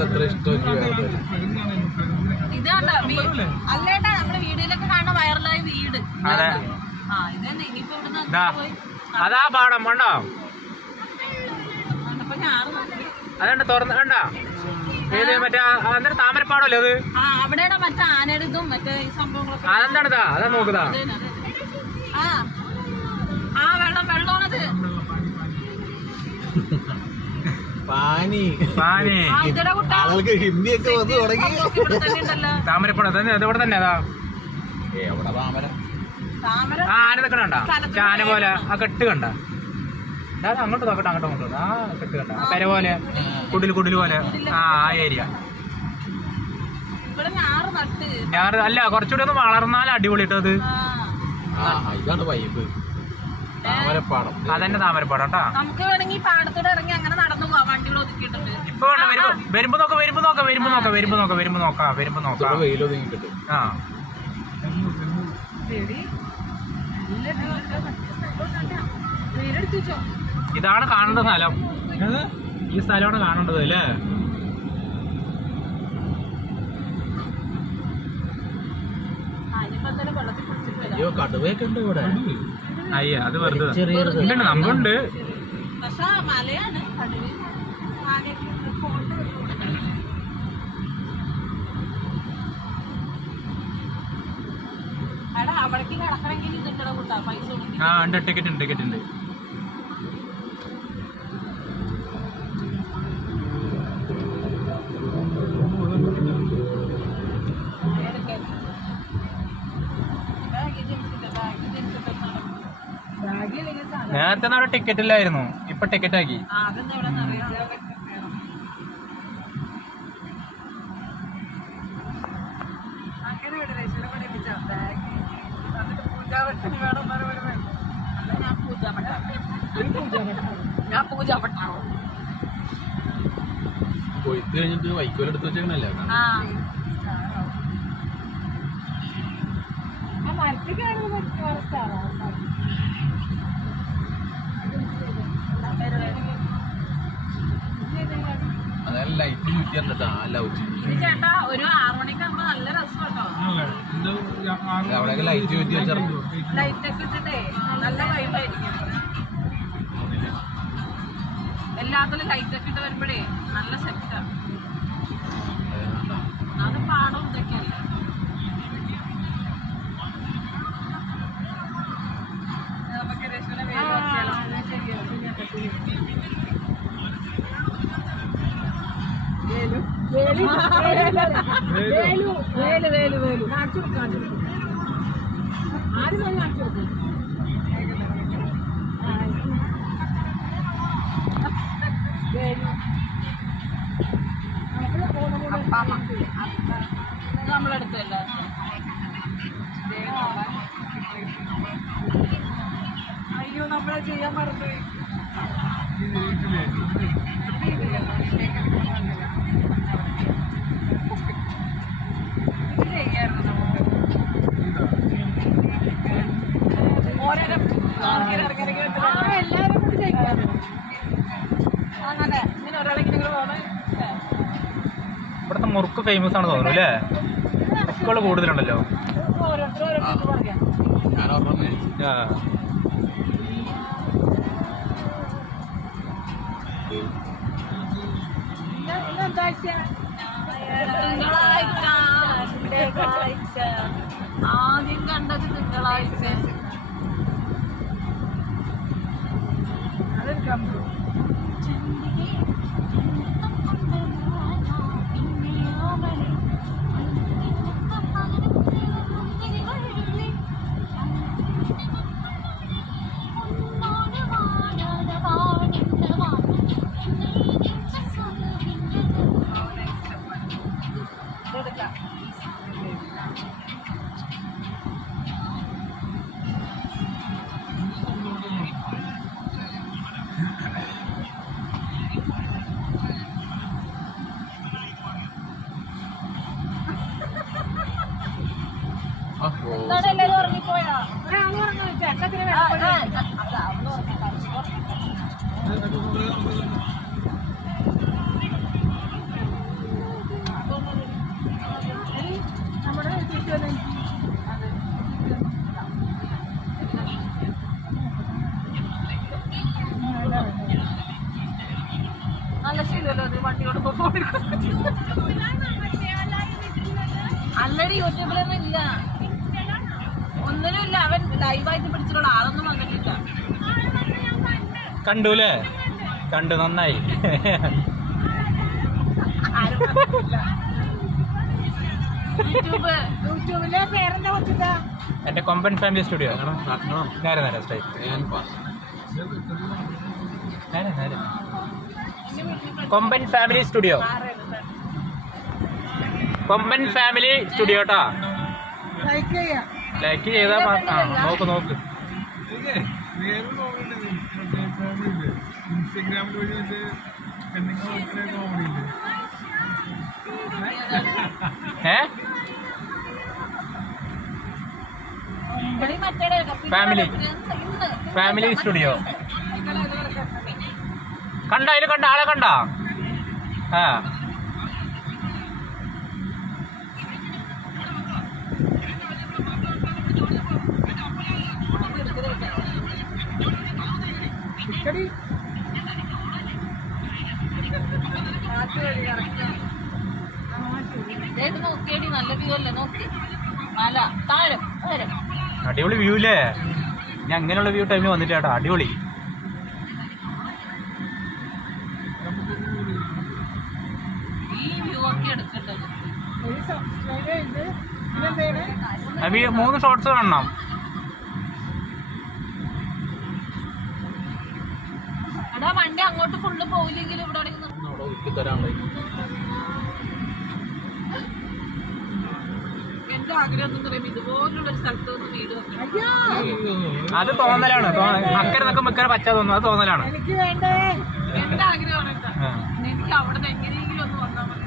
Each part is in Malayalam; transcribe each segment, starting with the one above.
ഇതിന്റെ അത്ര ഇത് കണ്ടോ? അല്ലേട്ടാ വീഡിയോയിലൊക്കെ കാണുന്ന വൈറലായ വീട്. അതെ. ആ ഇത് തന്നെ. ഇനിയിപ്പോ ഇവിടുന്ന് ഇതാ പോയി അതാ പാടം കണ്ടോ? അപ്പൊ ഞാൻ നോക്കി. അതുണ്ട് തുറന്ന് കണ്ടോ? ഏത് മറ്റേ ആ- അന്നേരം താമരപ്പാടല്ലേ അത്? ആ മറ്റേ ആനയുടെ ഇതും മറ്റേ ഈ സംഭവങ്ങളൊക്കെ? അതെന്താണ് ഇതാ അതാ നോക്കുതാ അത് തന്നെ, ആ ആ വെള്ളം വെള്ളമാണത്. പാനി. പാനി. ആളുകൾക്ക് ഹിന്ദിയൊക്കെ വന്ന് തുടങ്ങി. താമരപ്പുഴ തന്നെ അതവിടെ താമരപ്പാടം തന്നെ അത്. എവിടെ താമര. താമര ആ ആന നിക്കണണ്ട ആന പോലെ ആ കെട്ട് കണ്ട? അങ്ങോട്ട് നോക്കട്ടെ അങ്ങോട്ട് അങ്ങോട്ട് ആ കെട്ട് കണ്ട. പെര കര പോലെ കുടിൽ കുടിൽ പോലെ. ആ ആ ഏരിയ. ഞാറ് ഞാൻ അല്ല കുറച്ചുകൂടി ഒന്ന് വളർന്നാൽ അടിപൊളിട്ടത് ഇതാണ് വൈബ് താമരപ്പാടം. അതന്നെ താമരപ്പാടം കേട്ടാ. നമുക്ക് വേണമെങ്കിൽ പാടത്തോടെ ഇറങ്ങി അങ്ങനെ നടന്നു ഇപ്പൊ വേണ്ട വരുമ്പോ വരുമ്പോ നോക്കാം വരുമ്പോ നോക്കാം വരുമ്പോ നോക്കാം വരുമ്പോ നോക്കാം വരുമ്പോ നോക്കാം വരുമ്പോ നോക്കാം ആ. ഇതാണ് കാണേണ്ട സ്ഥലം. ഈ സ്ഥലമാണ് കാണേണ്ടത് അല്ലേ? അയ്യോ കടുവയൊക്കെ ഉണ്ട് ഇവിടെ. അയ്യ അത് വെറുതെ. ചെറിയൊരു ഉണ്ട് നമുക്കുണ്ട് പക്ഷെ മലയാണ് കടുവ ആനയൊക്കെ പോയിട്ട് എടാ അവിടേക്ക് കിടക്കണമെങ്കിൽ ഇതിട്ടട കൂട്ടാ പൈസ കൊടുക്കും ആ? ഉണ്ട്. ടിക്കറ്റ് ഉണ്ട് ടിക്കറ്റ് ഉണ്ട്. നേരത്തെ അവിടെ ടിക്കറ്റ് ഇല്ലായിരുന്നു. ഇപ്പൊ ടിക്കറ്റ് ആക്കി. ഞാൻ ഞാൻ പൂജാവട്ടാണോ കൊയ്ത്ത് കഴിഞ്ഞിട്ട് വൈക്കോലെടുത്ത് വെച്ചേക്കണല്ലേ ആ ആ മരത്തിൽ കാണുന്ന അതായത് ലൈറ്റ് ചുറ്റി തന്നിട്ട് ആ ലവ് ഇത് ചേട്ടാ ഒരു ആറു മണിക്കാകുമ്പോ നല്ല രസം കേട്ടോ അവിടെയൊക്കെ ലൈറ്റ് ചുറ്റി വെച്ചിട്ടുണ്ട് ലൈറ്റ് ഒക്കെ ഇട്ടിട്ടേ നല്ല വൈബായിരിക്കും എല്ലാത്തിലും ലൈറ്റ് ഒക്കെ ഇട്ട് വരുമ്പോഴേ നല്ല സെറ്റാണ് അത് പാടം ഇതൊക്കെയല്ലേ വേഗം വേലു വേലു വേലു വേലു. കാണിച്ചു കാണിച്ചു നമ്മളെടുത്തല്ല അയ്യോ നമ്മളെ ചെയ്യാൻ മറന്നു ഫേമസ് ആണ് തോന്നുന്നു അല്ലേ? ഒക്കെ കൂടുതലുണ്ടല്ലോ. ആ. തിങ്കളാഴ്ച തിങ്കളാഴ്ച. ആദ്യം നല്ല ശീലമല്ലോ അത്? വണ്ടിയോട് പോയി അല്ലടി യൂട്യൂബിലൊന്നും ഇല്ല. ലൈവായിട്ട് പിടിച്ചിട്ടുള്ള ആളൊന്നും വന്നിട്ടില്ല. കണ്ടു അല്ലേ കണ്ടു നന്നായി എന്റെ കൊമ്പൻ ഫാമിലി സ്റ്റുഡിയോ. നേരെ നേരെ നേരെ നേരെ. Komban family studio. Komban family studio ട്ടാ. ലൈക്ക് ചെയ്താൽ ആ നോക്ക് നോക്ക് ഇൻസ്റ്റഗ്രാമിൽ വഴി മറ്റേ പെണ്ണുങ്ങൾ നോക്കുന്ന കോമഡി ഇല്ലേ. ഇന്ന് ഫാമിലി സ്റ്റുഡിയോ കണ്ട അതിൽ കണ്ട ആളെ കണ്ട ആ നോക്കി. മല താഴെ താഴെ അടിപൊളി വ്യൂ അല്ലേ ഞാൻ അങ്ങനെയുള്ള വ്യൂ ടൈമിൽ വന്നില്ല കേട്ടോ അടിപൊളി. ഈ വ്യൂ ഒക്കെ എടുക്കട്ടെ മൂന്ന് ഷോർട്സ് കാണണം. എടാ വണ്ടി അങ്ങോട്ട് ഫുള്ള് പോയില്ലെങ്കിൽ ഇവിടെ എവിടെയെങ്കിലും നിർത്ത്. അവിടെ ഒരുക്കി തരാനുള്ളത് എന്റെ ആഗ്രഹം എന്ന് പറയുമ്പോൾ ഇതുപോലുള്ള ഒരു സ്ഥലത്ത് ഒന്ന് വീട് വെക്കണം. അയ്യോ. അത് തോന്നലാണ്. അക്കരെ നിൽക്കുമ്പോൾ ഇക്കരെ പച്ച തോന്നുന്നു. അത് തോന്നലാണ്. ആഗ്രഹമാണ്. എനിക്ക് അവിടെ നിന്ന് എങ്ങനെയെങ്കിലും ഒന്ന് വന്നാൽ മതി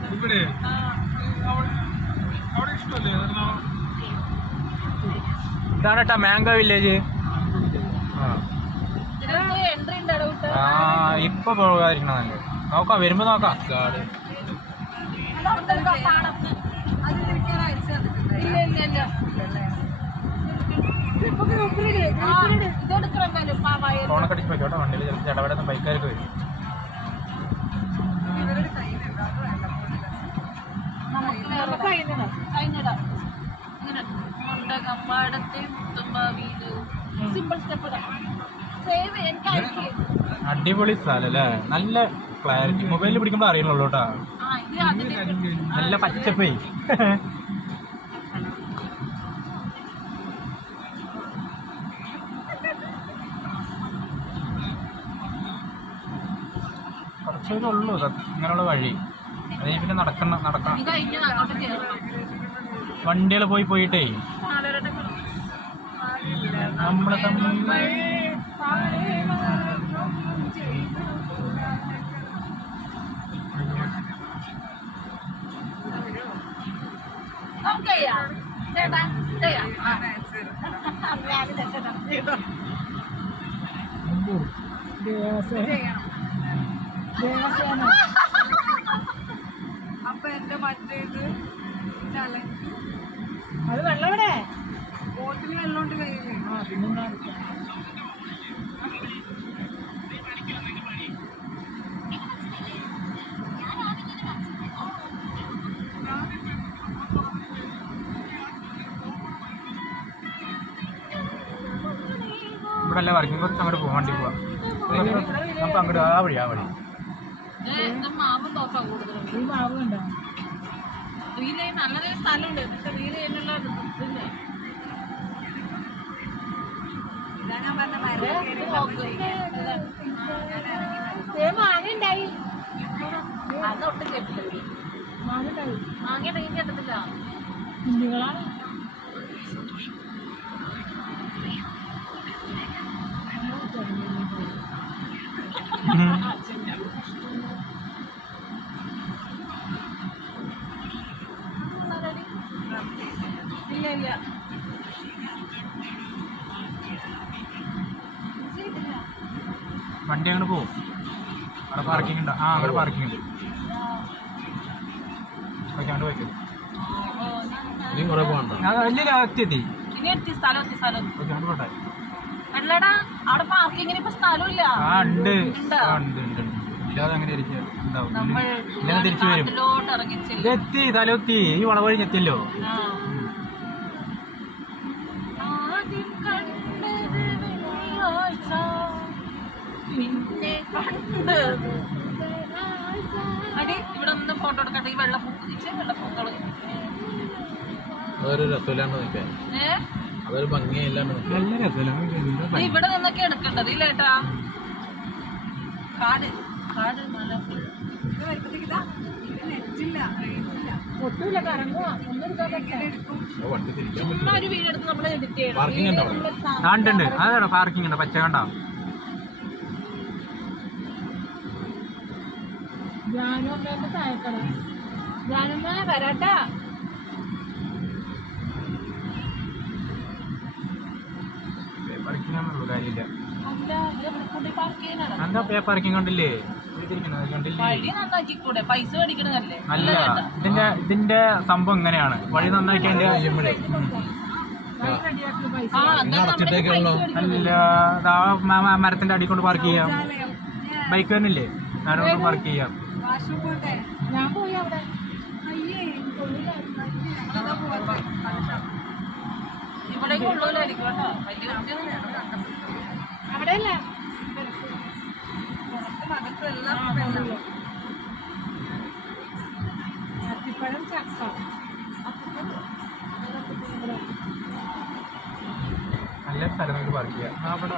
ഇതാണ് കേട്ടോ മാംഗോ വില്ലേജ്. ആ. ഇപ്പൊ പോകാതിരിക്കണം നോക്കാം വരുമ്പോ നോക്കാം കാട് ഇല്ല ഇല്ല ഇല്ല ഇപ്പൊ ഗ്രൂപ്പിലിട് ആ, ഇതെടുക്കണം എന്തായാലും ആ വയൽ ഫോണൊക്കെ പോയിക്കോട്ടെ വണ്ടിയിൽ ചിലപ്പോൾ ചടപടന്ന് ബൈക്കാർക്ക് വരും. അടിപൊളി സ്ഥലല്ലേ നല്ല ക്ലാരിറ്റി മൊബൈലിൽ പിടിക്കുമ്പോൾ അറിയുള്ളൂ കേട്ടോ. നല്ല പച്ചപ്പേ. കുറച്ചേ ഉള്ളൂ സത്യം ഇങ്ങനെയുള്ള വഴി. അതേ പിന്നെ നടക്കണം. നടക്കണം വണ്ടികൾ പോയി പോയിട്ടേ. നമ്മളെ തമ്മിൽ ചെയ്യാം ചേട്ടാ ചെയ്യാം. ദേവസേന ദേവസേന അപ്പൊ എന്റെ മറ്റേത് ചലഞ്ച് അത് വെള്ളം ഇവിടെ ബോട്ടിൽ കയ്യിൽ. ഇവിടെ അല്ലേ വർക്കിംഗ് കുറച്ച് അങ്ങോട്ട് പോകാണ്ടി പോവാം. നമുക്ക് അങ്ങോട്ട് ആ വഴി ആ വഴി. ഈ മാവ് കണ്ടോ? റീൽ ചെയ്യാൻ നല്ല സ്ഥലമുണ്ട് പക്ഷെ റീൽ ചെയ്യാനുള്ള ഇതില്ലേ. ദേ മാങ്ങ ഉണ്ടായി. അതൊട്ടും കേട്ടില്ല മാങ്ങ ഉണ്ടായി. മാങ്ങ ടൈം കേട്ടത്തില്ല കുഞ്ഞുങ്ങളാണ്. വണ്ടി അങ്ങോട്ട് പോകും അവിടെ പാർക്കിംഗ് ഉണ്ട്. ആ അവിടെ പാർക്കിംഗ് ഉണ്ട്. കുറെ പോകണ്ട? വലിയ എത്തി എത്തി ഇനി എത്തി സ്ഥലം എത്തി. സ്ഥലം വയ്ക്കാണ്ട് പോട്ടെ. അല്ലടാ അവിടെ പാർക്കിങ്ങിന് ഇപ്പൊ സ്ഥലമില്ല. ആ ഉണ്ട്. ഉണ്ട്? ഉണ്ട്. ഇല്ലാതെ അങ്ങനെ ഇല്ലെങ്കിൽ തിരിച്ചു വരും. ഇതെത്തി തലൊത്തി ഈ വളവഴി എത്തിയല്ലോ അടി ഇവിടെ ഒന്ന് ഫോട്ടോ എടുക്കട്ടെ ഈ വെള്ളപ്പൂക്കുതിച്ച് വെള്ളപ്പൂക്കൾ അതൊരു രസമില്ലാണ്ട് നിൽക്കാൻ. അതൊരു ഭംഗിയില്ലാണ്ട് നിൽക്കാൻ. ഇവിടെ നിന്നൊക്കെ എടുക്കേണ്ടത് ഇല്ലേട്ടാ കാട്. കാട് നല്ല ഒട്ടുമില്ല കറങ്ങുക ഒന്നും എടുക്കാൻ പറ്റില്ല. ചുമ്മാ ഒരു വീടെടുത്ത് എടുത്ത് നമ്മൾ എഡിറ്റ് ചെയ്യണം. പാർക്കിംഗ് ഉണ്ട്? പാർക്കിംഗ് ഉണ്ട്? പച്ച കണ്ടോ? വഴി പിന്നെ എന്നാ നമ്മുടെ പൈസ അടച്ചിട്ടേക്കുള്ളൂ. മേടിക്കും. അല്ല മരത്തിന്റെ അടി കൊണ്ട് പാർക്ക് ചെയ്യാം. ബൈക്ക് തന്നെയില്ലേ മരം കൊണ്ട് പാർക്ക് ചെയ്യാം. ഞാൻ പോയി അവിടെ ഇവിടേക്ക് ഉള്ളൂലായിരിക്കും കേട്ടോ വലിയ വണ്ടിയൊന്നും അവിടെയല്ല അത്തിപ്പഴം ചക്ക നല്ല സ്ഥലം പാർക്ക് ചെയ്യാം അവിടെ.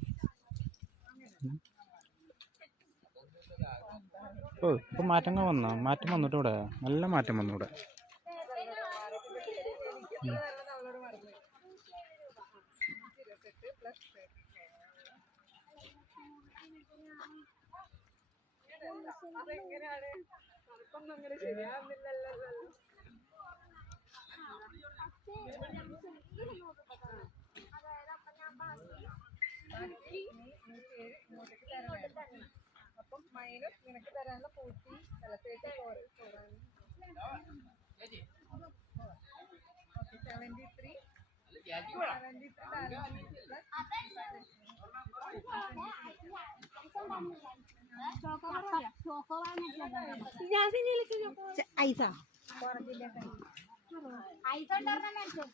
ഓ ഇപ്പം മാറ്റങ്ങൾ വന്നോ? മാറ്റം വന്നിട്ട് ഇവിടെ. നല്ല മാറ്റം വന്നു ഇവിടെ. അപ്പം മൈനസ് നിനക്ക് തരാനുള്ള പൂട്ടി സ്ഥലത്തേക്ക് പോരാൻ. Okay seventy three seventy three balance plus ഐസ ഐസ ഉണ്ടായിരുന്നു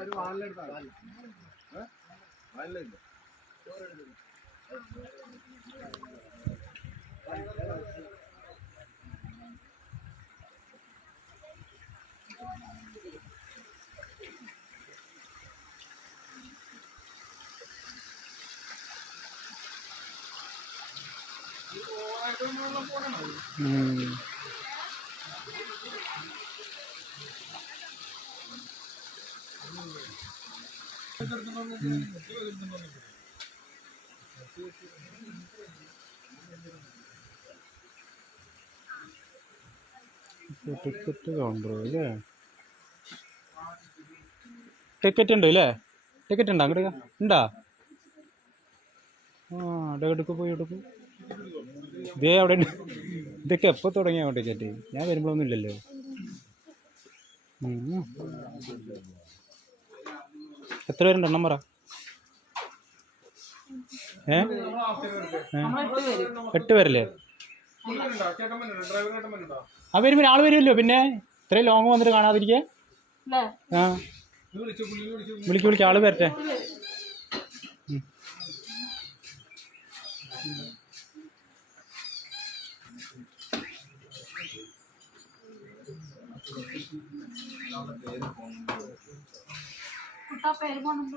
ഒരു വാലിലെടുത്താ വാലിലുണ്ട് ചോറ് എടുക്കുന്നു Hmm. Hmm. ടിക്കറ്റ് കൗണ്ടർ അല്ലേ? ടിക്കറ്റ് ഉണ്ട് അല്ലേ ടിക്കറ്റ് ഉണ്ടോ അങ്ങോട്ട്? ഉണ്ടാ? ആ അവിടെ എടുക്ക് പോയി എടുക്കും ഇതേ അവിടെ ഉണ്ട്. ഇതൊക്കെ എപ്പോൾ തുടങ്ങിയ ടിക്കറ്റ് ഞാൻ വരുമ്പോഴൊന്നും ഇല്ലല്ലോ. എത്ര പേരുണ്ട്? എണ്ണം പറ എട്ട് പേരല്ലേ? ആ വരുമ്പോ ആൾ വരുമല്ലോ പിന്നെ? ഇത്രയും ലോങ് വന്നിട്ട് കാണാതിരിക്കേ ആ. വിളിക്ക് വിളിക്ക് ആൾ വരട്ടെ. പേര് പോകുന്നുണ്ട്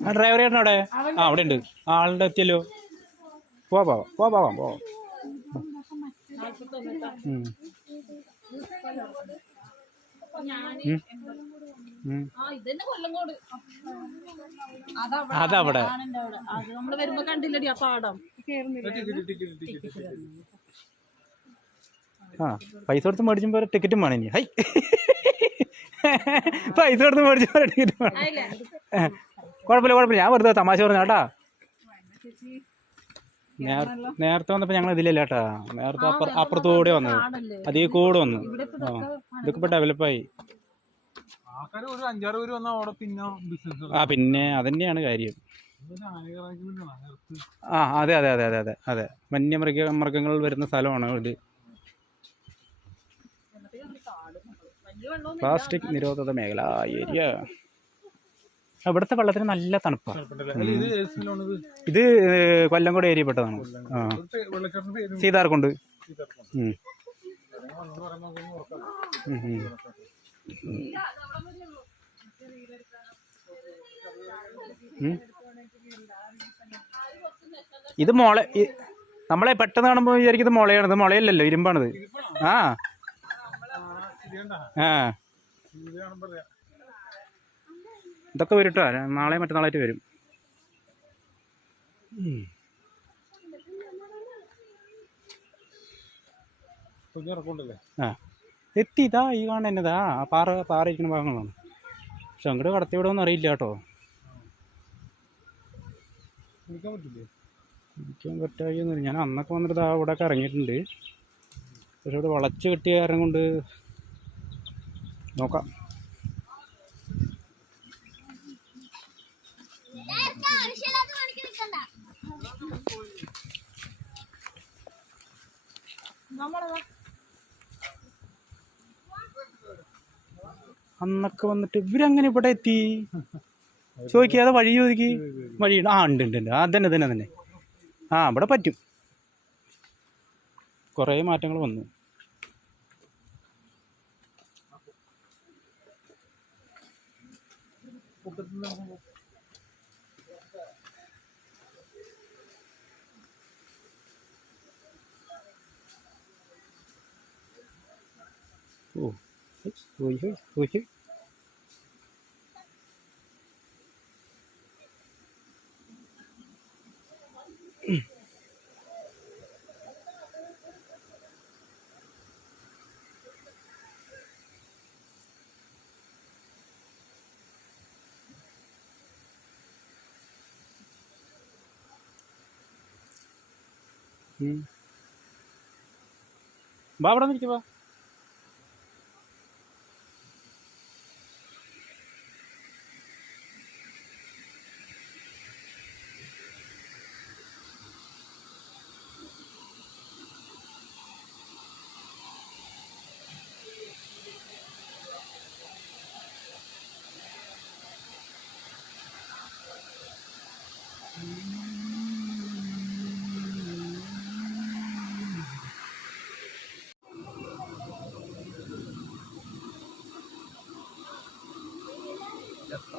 ആ ഡ്രൈവർ ചേട്ടൻ അവിടെ ആ അവിടെ ഉണ്ട്. ആളുടെ എത്തിയല്ലോ. പോവാ പോവാം. പോവാ പോവാം പോവാം. അതവിടെ ആ പാടം ആ പൈസ കൊടുത്ത് മേടിച്ചുമ്പോ ടിക്കറ്റും വേണം ഇനി. ഹൈ. പൈസ കൊടുത്ത് മേടിച്ചു ടിക്കറ്റ് കുഴപ്പമില്ല കുഴപ്പമില്ല. ഞാൻ വെറുതെ തമാശ പറഞ്ഞു കേട്ടാ. നേരത്തെ വന്നപ്പോൾ ഞങ്ങൾ ഇതിലല്ല കേട്ടാ. നേരത്തെ അപ്പുറ അപ്പുറത്തൂടെ വന്നത്. അധികം അതീ കൂടെ വന്നു. ഇതൊക്കെ ഇപ്പോൾ ഡെവലപ്പായി ആ പിന്നെ അതന്നെയാണ് കാര്യം. ആ അതെ അതെ അതെ അതെ അതെ അതെ. വന്യമൃഗ മൃഗങ്ങൾ വരുന്ന സ്ഥലമാണ് ഇത്. പ്ലാസ്റ്റിക് നിരോധിത മേഖല. ഏരിയ. ഇവിടുത്തെ വെള്ളത്തിന് നല്ല തണുപ്പാണ് ഇത് കൊല്ലംകോട് ഏരിയ പെട്ടതാണ് സീതാർക്കുണ്ട്. ഇത് മോളെ നമ്മളെ പെട്ടെന്ന് കാണുമ്പോൾ വിചാരിക്കുന്നത് മുളയാണ്. ഇത് മുളയല്ലല്ലോ ഇരുമ്പാണിത്. ആ. ആ. ഇതൊക്കെ വരും കേട്ടോ നാളെ മറ്റന്നാളായിട്ട് വരും. ആ. എത്തി. ഇതാ ഈ കാണുന്നതാ ആ പാറ പാറ ഇരിക്കുന്ന ഭാഗങ്ങളാണ്. പക്ഷെ അങ്ങോട്ട് കടത്തി വിടുമെന്ന് അറിയില്ല കേട്ടോ. ഇരിക്കാൻ പറ്റായൊന്നുമില്ല ഞാൻ അന്നൊക്കെ വന്നിട്ട് ദാ ഇവിടെയൊക്കെ ഇറങ്ങിയിട്ടുണ്ട്. പക്ഷെ ഇവിടെ വളച്ച് കെട്ടിയ കാരണം കൊണ്ട് നോക്കാം. അന്നൊക്കെ വന്നിട്ട് ഇവരങ്ങനെ ഇവിടെ എത്തി? ചോദിക്കാതെ വഴി ചോദിക്ക്? വഴി ആ ഉണ്ട് ഉണ്ട് ഉണ്ട് ആ തന്നെ തന്നെ തന്നെ ആ ഇവിടെ പറ്റും. കുറേ മാറ്റങ്ങൾ വന്നു. pagod na ako. Oh, it's over here, over here. വാ അവിടെ നിൽക്കുക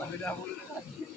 i'm la going